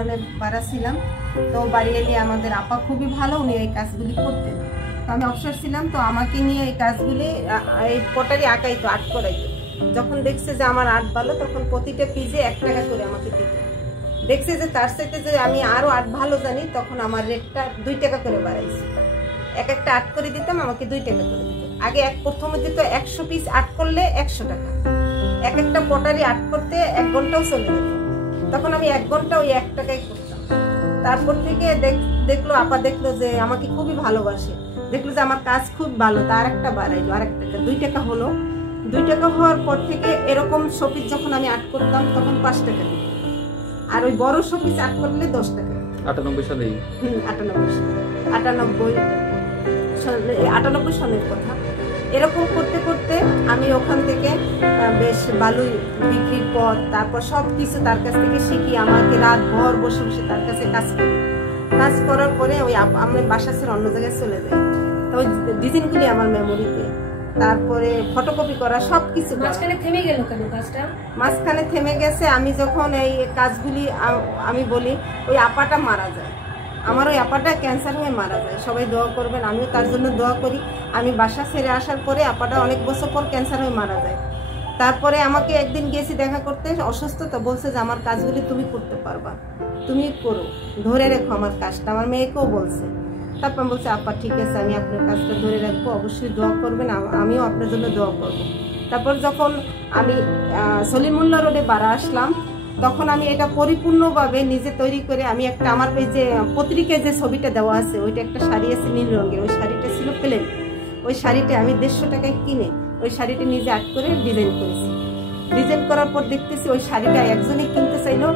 হলে ভাড়া ছিলাম। তো বাড়ি এলে আমাদের আপা খুবই ভালো, উনি এই কাজগুলি করতেন। তো আমি অবসর ছিলাম, তো আমাকে নিয়ে এই কাজগুলি এই পটারি আঁকাইতো, আর্ট করাইতো। যখন দেখছে যে আমার আর্ট ভালো, তখন প্রতিটা পিজে 1 টাকা করে আমাকে দিত। দেখছে যে তার সাথে যে আমি আরো আর্ট ভালো জানি, তখন আমার রেটটা 2 টাকা করে বাড়াইছে। একটা আর্ট করে দিতাম, আমাকে 2 টাকা করে দিত। আগে প্রথমে দিত 100 পিস আর্ট করলে 100 টাকা। একটা পটারি আর্ট করতে 1 ঘন্টাও চলে যেত। তখন আমি 1 ঘন্টা ওই 1 টাকায় করতাম। তারপর থেকে দেখলো আপা, দেখলো যে আমাকে খুবই ভালোবাসে, দেখলো যে আমার কাজ খুব ভালো, তার একটা বাড়াইলো, আর 1 টাকা, 2 টাকা হলো। 2 টাকা হওয়ার পর থেকে এরকম শোপিস যখন আমি আর্ট করতাম, তখন 5 টাকা দিত। আর ওই বড় শোপিস আর্ট করলে 10 টাকা। 98 সালে? 98 সনের কথা। এরকম করতে করতে আমি ওখান থেকে বেশ ভালোই বিক্রির পর তারপর সবকিছু তার কাছ থেকে শিখি। আমাকে রাত ভর বসে বসে তার কাছে কাজ করি। কাজ করার পরে ওই আমি বাসা ছেড়ে অন্য জায়গায় চলে যাই। তো ওই ডিজাইনগুলি আমার মেমোরিতে, তারপরে ফটোকপি করা, সবকিছু। মাঝখানে থেমে গেল কেন কাজটা? মাঝখানে থেমে গেছে, আমি যখন এই কাজগুলি আমি বলি, ওই আপাটা মারা যায়। আমার ওই আপাটা ক্যান্সার হয়ে মারা যায়। সবাই দোয়া করবেন, আমিও তার জন্য দোয়া করি। আমি বাসা ছেড়ে আসার পরে আপাটা অনেক বছর পর ক্যান্সার হয়ে মারা যায়। তারপরে আমাকে একদিন গেছি দেখা করতে, অসুস্থতা, বলছে যে আমার কাজগুলি তুমি করতে পারবা, তুমি করো, ধরে রেখো আমার কাজটা। আমার মেয়েকেও বলছে। তারপর বলছে আপা ঠিক আছে, আমি আপনার কাজটা ধরে রাখবো, অবশ্যই দোয়া করবেন, আমিও আপনার জন্য দোয়া করবো। তারপর যখন আমি সলিমুল্লাহ রোডে বাড়া আসলাম, তখন আমি এটা পরিপূর্ণভাবে নিজে তৈরি করে আমি একটা, আমার ওই যে পত্রিকায় যে ছবিটা দেওয়া আছে, ওইটা একটা শাড়ি আছে নীল রঙের, ওই শাড়িটা ছিল প্লেন। ওই শাড়িটা আমি 150 টাকায় কিনে ওই শাড়িটা নিজে আর্ট করে ডিজাইন করেছি। ডিজাইন করার পর দেখতেছি ওই শাড়িটা একজনই কিনতে চাইলো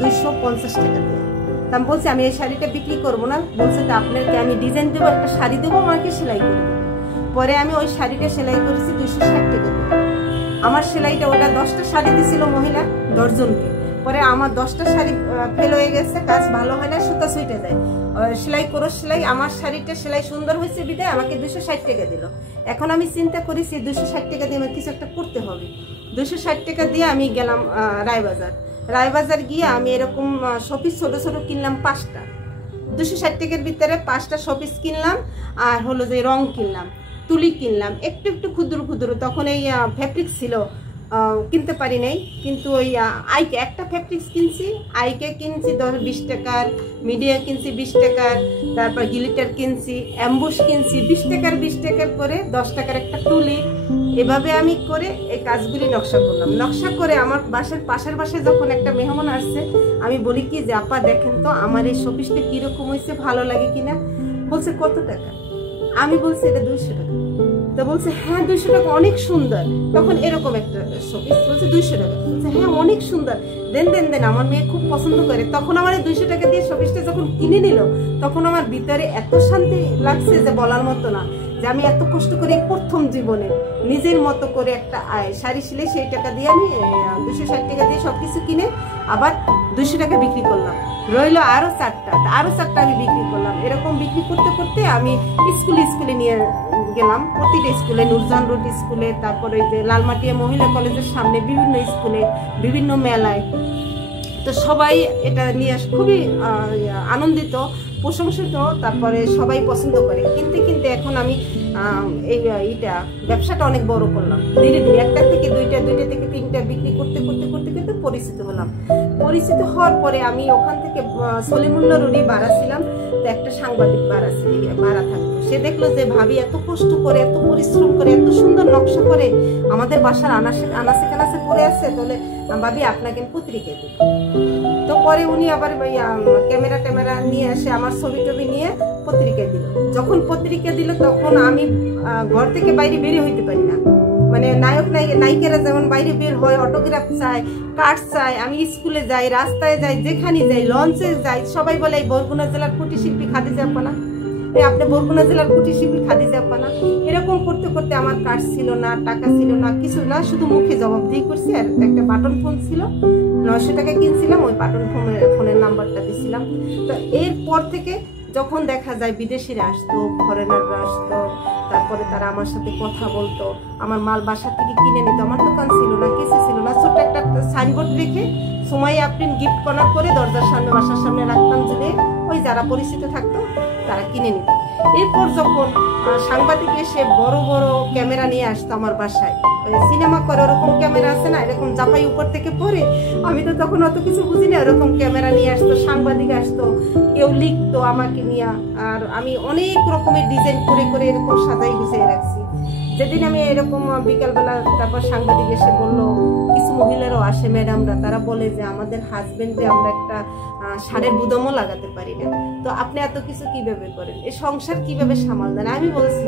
250 টাকা দিয়ে। তা আমি বলছি আমি এই শাড়িটা বিক্রি করবো না। বলছে তো আপনাকে আমি ডিজাইন দেবো, একটা শাড়ি দেবো, আমাকে সেলাই করে দেবো। পরে আমি ওই শাড়িটা সেলাই করেছি 260 টাকা দিয়ে। আমার সেলাইটা, ওটা 10টা শাড়ি দিছিল মহিলা 10 জনকে। পরে আমার 10টা শাড়ি ফেল হয়ে গেছে, কাজ ভালো হয় না, সুতা ছুটে যায়। সেলাই করো সেলাই, আমার শাড়িটা সেলাই সুন্দর হয়েছে বিদায় আমাকে 260 টাকা দিল। এখন আমি চিন্তা করি সেই 260 টাকা দিয়ে আমার কিছু একটা করতে হবে। 260 টাকা দিয়ে আমি গেলাম রায়বাজার গিয়ে আমি এরকম শোপিস ছোট ছোট কিনলাম 5টা। 260 টাকার ভিতরে 5টা শোপিস কিনলাম, আর হলো যে রং কিনলাম, তুলি কিনলাম, একটু একটু ক্ষুদ্র ক্ষুদ্র। তখন এই ফ্যাব্রিক ছিল, কিনতে পারি নাই, কিন্তু ওই আইকে একটা ফ্যাব্রিক্স কিনছি, আইকে কিনছি 20 টাকার, মিডিয়া কিনছি 20 টাকার, তারপর গিলিটার কিনছি, অ্যাম্বুশ কিনছি 20 টাকার করে, 10 টাকার একটা তুলি। এভাবে আমি করে এই কাজগুলি নকশা করলাম। নকশা করে আমার পাশের বাসায় যখন একটা মেহমান আসছে, আমি বলি কি যে আপা দেখেন তো আমার এই শোপিসটা কিরকম হয়েছে, ভালো লাগে কিনা। বলছে কত টাকা? আমি বলছি এটা 200 টাকা। তো বলছে হ্যাঁ 200 টাকা, অনেক সুন্দর। তখন এরকম একটা শোপিস, বলছে 200 টাকা। বলছে হ্যাঁ অনেক সুন্দর, দেন। আমার মেয়ে খুব পছন্দ করে। তখন আমার 200 টাকা দিয়ে শোপিসটা যখন কিনে নিল, তখন আমার ভিতরে এত শান্তি লাগছে যে বলার মতো না, যে আমি এত কষ্ট করে প্রথম জীবনে নিজের মতো করে একটা শাড়ি সিলে, সেই টাকা দিয়ে আমি 260 টাকা দিয়ে সবকিছু কিনে আবার 200 টাকা বিক্রি করলাম। রইলো আরো 4টা আমি বিক্রি করলাম। এরকম বিক্রি করতে করতে আমি স্কুলে নিয়ে গেলাম, প্রতিটা স্কুলে, নুরজাহান রোড স্কুলে, তারপরে ওই যে লালমাটিয়া মহিলা কলেজের সামনে বিভিন্ন স্কুলে, বিভিন্ন মেলায়। তো সবাই এটা নিয়ে খুবই আনন্দিত, প্রশংসিত, তারপরে সবাই পছন্দ করে। কিনতে এখন আমি এইটা ব্যবসাটা অনেক বড় করলাম। ধীরে ধীরে 1টা থেকে 2টা, 2টা থেকে 3টা বিক্রি করতে পরিচিত হলাম। পরিচিত হওয়ার পরে আমি ওখান থেকে সলিমুল্লাহ রোডে ভাড়া ছিলাম। তো একটা সাংবাদিক ভাড়া থাকতো, সে দেখলো যে ভাবি এত কষ্ট করে, এত পরিশ্রম করে, এত সুন্দর নকশা করে আমাদের বাসার আনাসে কানাসে পড়ে আছে, তাহলে ভাবি আপনাকে পত্রিকায় দেব। তো পরে উনি আবার ক্যামেরা নিয়ে এসে আমার ছবি টবি নিয়ে পত্রিকায় দিল। যখন পত্রিকা দিল, তখন আমি ঘর থেকে বাইরে বেরিয়ে হইতে পারি না। মানে নায়িকেরা যেমন বাইরে বের হয়, অটোগ্রাফ চায়, কার্ড চায়, আমি স্কুলে যাই, রাস্তায় যাই, যেখানে যাই, লঞ্চে যাই, সবাই বলে এই বরগুনা জেলার কুটির শিল্পী খাদিজা আপা না, আপনি বরগুনা জেলার কুটির শিল্পী খাদিজা আপা না। এরকম করতে করতে আমার কার্ড ছিল না, টাকা ছিল না, কিছু না, শুধু মুখে জবাবদিহি করছি। আর একটা বাটন ফোন ছিল, 900 টাকা কিনছিলাম, ওই বাটন ফোনের নাম্বারটা দিয়েছিলাম। তো এরপর থেকে যখন দেখা যায় বিদেশিরা আসতো, ফরেনাররা আসতো, তারপরে তারা আমার সাথে কথা বলতো, আমার মাল বাসা থেকে কিনে নিত। আমার দোকান ছিল না, কিছু ছিল না, ছোট্ট একটা সাইনবোর্ড রেখে সুমাইয়া আফরিন গিফট কর্নার করে দরজার সামনে বাসার সামনে রাখতাম, যদি ওই যারা পরিচিত থাকতো তারা কিনে নিত। এরপর যখন সাংবাদিক এসে বড় বড় ক্যামেরা নিয়ে আসতো আমার বাসায়, সিনেমা করে ওরকম ক্যামেরা আছে না, এরকম জাপাই উপর থেকে পরে, আমি তো তখন অত কিছু বুঝি না, ওরকম ক্যামেরা নিয়ে আসতো, সাংবাদিক আসতো, কেউ লিখতো আমাকে নিয়ে, আর আমি অনেক রকমের ডিজাইন করে করে এরকম সাজাই গুছিয়ে রাখছি। যেদিন আমি এরকম বিকালবেলা, তারপর সাংবাদিক এসে বললো, কিছু মহিলারাও আসে ম্যাডামরা, তারা বলে যে আমাদের হাজবেন্ডে আমরা একটা সারের বুদমও লাগাতে পারি না, তো আপনি এত কিছু কিভাবে করেন, এই সংসার কিভাবে সামাল দেন? আমি বলছি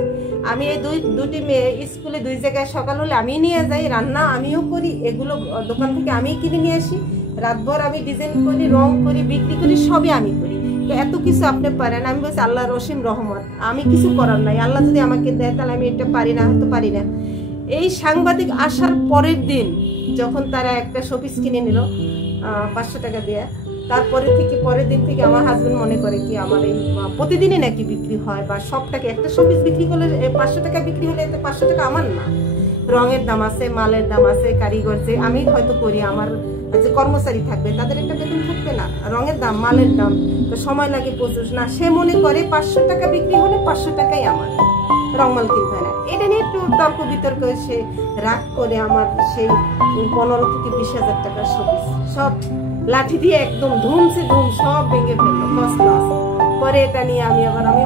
আমি এই দুটি মেয়ে স্কুলে 2 জায়গায় সকাল হলে আমি নিয়ে যাই, রান্না আমিও করি, এগুলো দোকান থেকে আমি কিনে নিয়ে আসি, রাতভর আমি ডিজাইন করি, রং করি, বিক্রি করি, সবই আমি করি, তো এত কিছু আপনি পারেন? আমি বলছি আল্লাহ রসিম রহমত, আমি কিছু করার নাই, আল্লাহ যদি আমাকে দেয় তাহলে আমি এটা পারি না, হয়তো পারি না। এই সাংবাদিক আসার পরের দিন যখন তারা একটা শোপিস কিনে নিল 500 টাকা দিয়ে, তারপরে থেকে পরের দিন থেকে আমার হাজবেন্ড মনে করে কি আমার এই প্রতিদিনই নাকি বিক্রি হয়, বা সব টাকা একটা শোপিস বিক্রি করলে 500 টাকা বিক্রি হলে 500 টাকা আমার না, রঙের দাম আছে, মালের দাম আছে, কারিগর যে আমি হয়তো করি, আমার যে কর্মচারী থাকবে তাদের একটা বেতন থাকবে না, রঙের দাম, মালের দাম, তো সময় লাগে প্রচুর না, সে মনে করে 500 টাকা বিক্রি হলে 500 টাকাই আমার, রংমাল কিনতে হয় না। এটা নিয়ে একটু তর্ক বিতর্ক, সে রাগ করে আমার সেই 15 থেকে 20,000 টাকার শোপিস সব লাঠি দিয়ে একদম ধুমছে ধুম সব ভেঙে ফেললো, লস। পরে এটা নিয়ে আমি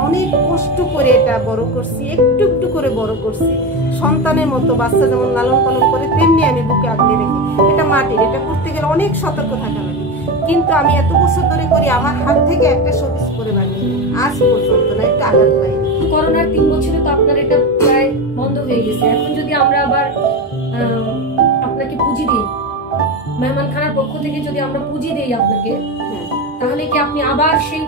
অনেক কষ্ট করে এটা বড় করছি, একটু একটু করে বড় করছি, সন্তানের মতো, বাচ্চা যেমন লালন পালন করে তেমনি আমি বুকে আগলে রেখে, এটা মাটির, এটা করতে গেলে অনেক সতর্ক থাকা লাগে, কিন্তু আমি এত বছর ধরে করি, আমার হাত থেকে একটা শোপিস করে বানিয়ে আজ পর্যন্ত না একটু আঘাত পাই। করোনার 3 বছরে তো আপনার এটা প্রায় বন্ধ হয়ে গেছে, এখন যদি আমরা আবার আপনাকে পুঁজি দিই, মেহমানখানার পক্ষ থেকে যদি আমরা পুঁজি দিই আপনাকে, তাহলে কি আপনি আবার সেই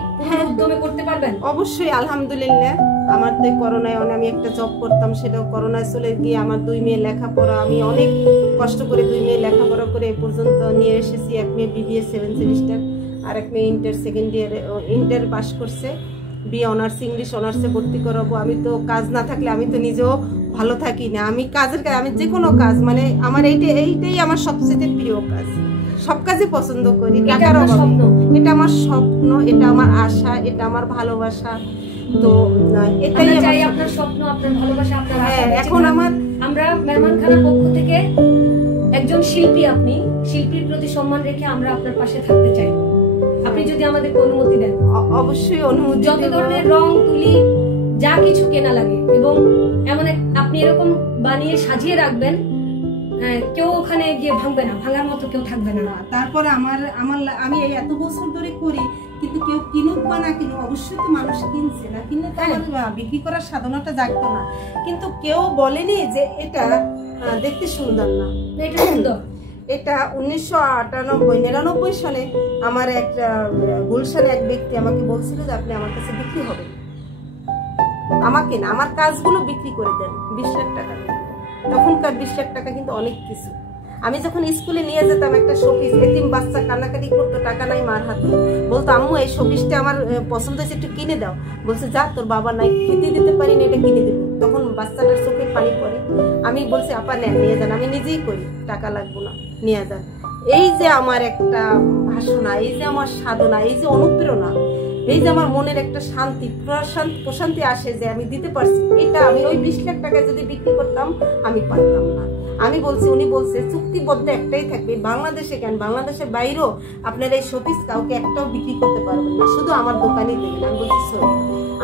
উদ্যমে করতে পারবেন? অবশ্যই, আলহামদুলিল্লাহ। আমার তো করোনায় আমি একটা জব করতাম, সেটাও করোনায় চলে গিয়ে আমার 2 মেয়ে লেখাপড়া, আমি অনেক কষ্ট করে 2 মেয়ে লেখাপড়া করে এ পর্যন্ত নিয়ে এসেছি। এক মেয়ে BBA 7 সেমিস্টার, আর এক মেয়ে ইন্টার সেকেন্ড ইয়ারে, ইন্টার পাস করছে, BA অনার্স ইংলিশ অনার্সে ভর্তি করাবো। আমি তো কাজ না থাকলে আমি তো নিজেও ভালো থাকি না, আমি আমি যে কোনো কাজ, মানে আমার এইটাই আমার সবচেয়ে প্রিয় কাজ, সব কাজই পছন্দ করি। টাকার অভাব, এটা আমার স্বপ্ন, এটা আমার আশা, এটা আমার ভালোবাসা, তো এটাই চাই আপনার স্বপ্ন, আপনার ভালোবাসা, আপনার আশা। এখন আমরা মেহমানখানার পক্ষ থেকে একজন শিল্পী, আপনি শিল্পীর প্রতি সম্মান রেখে আমরা আপনার পাশে থাকতে চাই, আপনি যদি আমাদেরকে অনুমতি দেন। অবশ্যই অনুমতি। যত ধরনের রং তুলি যা কিছু কেনা লাগে, এবং এমন আপনি এরকম বানিয়ে সাজিয়ে রাখবেন, কেউ ওখানে গিয়ে ভাঙবে না, ভাঙার মতো কেউ থাকবে না। তারপর আমি এই এত বছর ধরে করি, কিন্তু কেউ কিনুক বা না কিনুক, অবশ্যই তো মানুষ কিনছে, না কিনলে তো আমার বিক্রি করার সাধনাটা জাগতো না। কিন্তু কেউ বলেনি যে এটা দেখতে সুন্দর না, এটা সুন্দর। এটা 1998-99 সালে আমার এক গুলশানে এক ব্যক্তি আমাকে বলছিল যে আপনি আমার কাছে বিক্রি হবে, আমাকে না, আমার কাজগুলো বিক্রি করে দেন, 20 লাখ টাকা দেন। তখনকার 20 লাখ টাকা কিন্তু অনেক কিছু। আমি যখন স্কুলে নিয়ে যেতাম একটা শোপিস, এতিম বাচ্চা কান্নাকাটি করতো, টাকা নাই মার হাতে, বলতো আম্মু এই শোপিসটা আমার পছন্দ হয়েছে, একটু কিনে দাও। বলছে যা, তোর বাবা নাই, খেতে দিতে পারি না, এটা কিনে দেবো। তখন বাচ্চাটার চোখে পানি পড়ে, আমি বলছি আপা নেন, নিয়ে যান, আমি নিজেই করি, টাকা লাগবো না, নিয়ে যান। এই যে আমার একটা ভাষণা, এই যে আমার সাধনা, এই যে অনুপ্রেরণা, এই যে আমার মনের একটা শান্তি, প্রশান্তি আসে যে আমি দিতে পারছি, এটা আমি ওই 20 লাখ টাকা যদি বিক্রি করতাম আমি পারতাম না। আমি বলছি, উনি বলছে চুক্তিবদ্ধ একটাই থাকবে, বাংলাদেশে কেন, বাংলাদেশের বাইরেও আপনার এই শোপিস কাউকে একটাও বিক্রি করতে পারবেন না, শুধু আমার দোকানেই দেবেন। আমি বলছি সরি,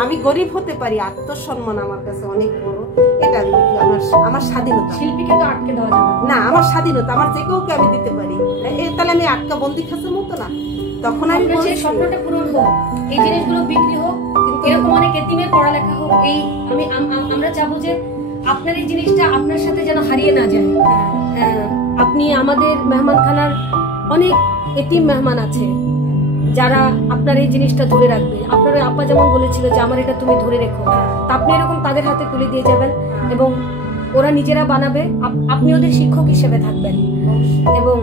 আমি গরিব হতে পারি, আত্মসম্মান আমার কাছে অনেক বড়, এটা আমি আমার স্বাধীনতা। শিল্পীকে তো আটকে দেওয়া যাবে না, আমার স্বাধীনতা, আমার যে কাউকে আমি দিতে পারি, তাহলে আমি আটকা বন্দি খাঁচার মতো না। তখন আমি সেই স্বপ্নটা পূরণ হোক, এই জিনিসগুলো বিক্রি হোক, এরকম অনেক এতিমের পড়ালেখা হোক, এই আমরা চাবো যে আপনার এই জিনিসটা আপনার সাথে যেন হারিয়ে না যায়। আপনি আমাদের মেহমানখানার অনেক এতিম মেহমান আছে যারা আপনার এই জিনিসটা ধরে রাখবে। আপনার আপা যেমন বলেছিল যে আমার এটা তুমি ধরে রেখো, তা আপনি এরকম তাদের হাতে তুলে দিয়ে যাবেন, এবং ওরা নিজেরা বানাবে, আপনি ওদের শিক্ষক হিসেবে থাকবেন, এবং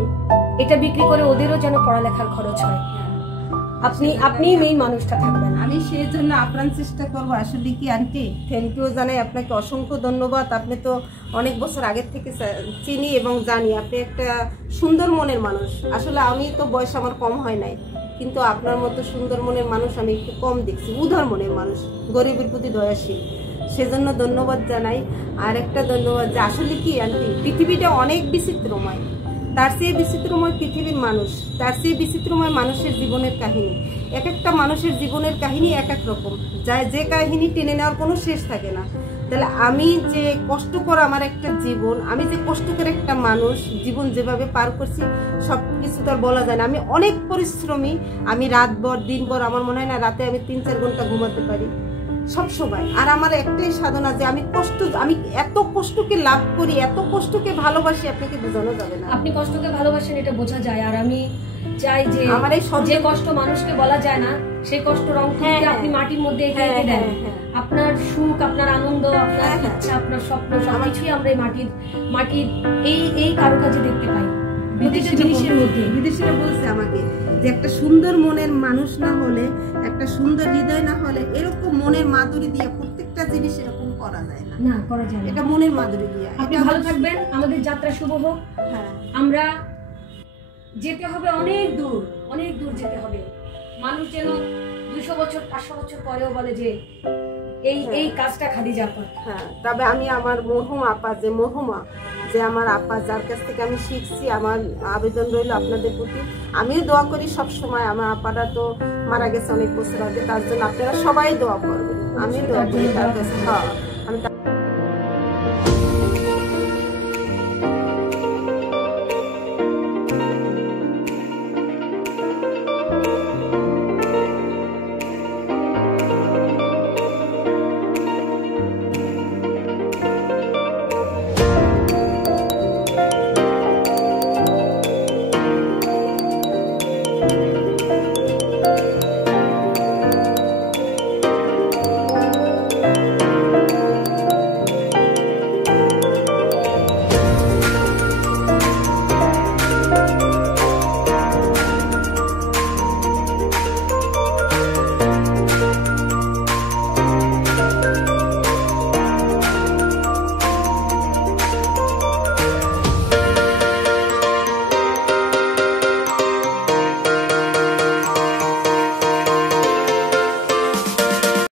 এটা বিক্রি করে ওদেরও যেন পড়ালেখার খরচ হয়। আপনি মেইন মানুষটা থাকবেন। আমি সেই জন্য আপ্রাণ চেষ্টা করবো। আসলে কি আন্টি, থ্যাংক ইউ জানাই আপনাকে, অসংখ্য ধন্যবাদ। আপনি তো অনেক বছর আগের থেকে চিনি এবং জানি আপনি একটা সুন্দর মনের মানুষ। আসলে আমি তো বয়স আমার কম হয় নাই, কিন্তু আপনার মতো সুন্দর মনের মানুষ আমি একটু কম দেখছি। উদার মনের মানুষ, গরিবের প্রতি দয়াশীল, সেজন্য ধন্যবাদ জানাই। আর একটা ধন্যবাদ যে আসলে কি আন্টি, পৃথিবীটা অনেক বিচিত্রময়, তার চেয়ে বিচিত্রময় পৃথিবীর মানুষ, তার চেয়ে বিচিত্রময় মানুষের জীবনের কাহিনী। এক একটা মানুষের জীবনের কাহিনী এক এক রকম, যে কাহিনী টেনে নেওয়ার কোনো শেষ থাকে না। তাহলে আমি যে কষ্ট করে আমার একটা জীবন, আমি যে কষ্ট করে একটা মানুষ জীবন যেভাবে পার করছি, সব কিছু তো আর বলা যায় না। আমি অনেক পরিশ্রমী, আমি রাতভর দিনভর, আমার মনে হয় না রাতে আমি 3-4 ঘন্টা ঘুমাতে পারি সব সময়। আর আমার একটাই সাধনা যে আমি এত কষ্টকে লাভ করি, এত কষ্টকে ভালোবাসি, আপনাকে বোঝানো যাবে না। আপনি কষ্টকে ভালোবাসেন, এটা বোঝা যায়। আর আমি চাই যে আমার এই যে কষ্ট মানুষকে বলা যায় না, সেই কষ্ট রং তুলিতে আপনি মাটির মধ্যে এঁকে দেন। আপনার সুখ, আপনার আনন্দ, আপনার ইচ্ছা, আপনার স্বপ্ন, সবকিছুই আমরা মাটির এই কারুকাজে দেখতে পাই, প্রতিটা জিনিসের মধ্যে। বিদেশিরা বলছে আমাকে যে একটা সুন্দর মনের মানুষ না হলে, একটা সুন্দর হৃদয় না হলে, এরকম মনের মাধুরী দিয়ে প্রত্যেকটা জিনিস এরকম করা যায় না, করা যায় না। এটা মনের মাধুরী দিয়ে। আপনি ভালো থাকবেন, আমাদের যাত্রা শুভ হোক। আমরা যেতে হবে অনেক দূর যেতে হবে। মানুষ যেন 200 বছর 500 বছর পরেও বলে যে এই কাজটা খাদিজা আপা। তবে আমি আমার মরহুম আপা, যে আমার আপা, যার কাছ থেকে আমি শিখছি, আমার আবেদন রইল আপনাদের প্রতি। আমিও দোয়া করি সব সময়। আমার আপাটা তো মারা গেছে অনেক বছর আগে, তার জন্য আপনারা সবাই দোয়া করবেন। আমি দোয়া করি তার কাছে।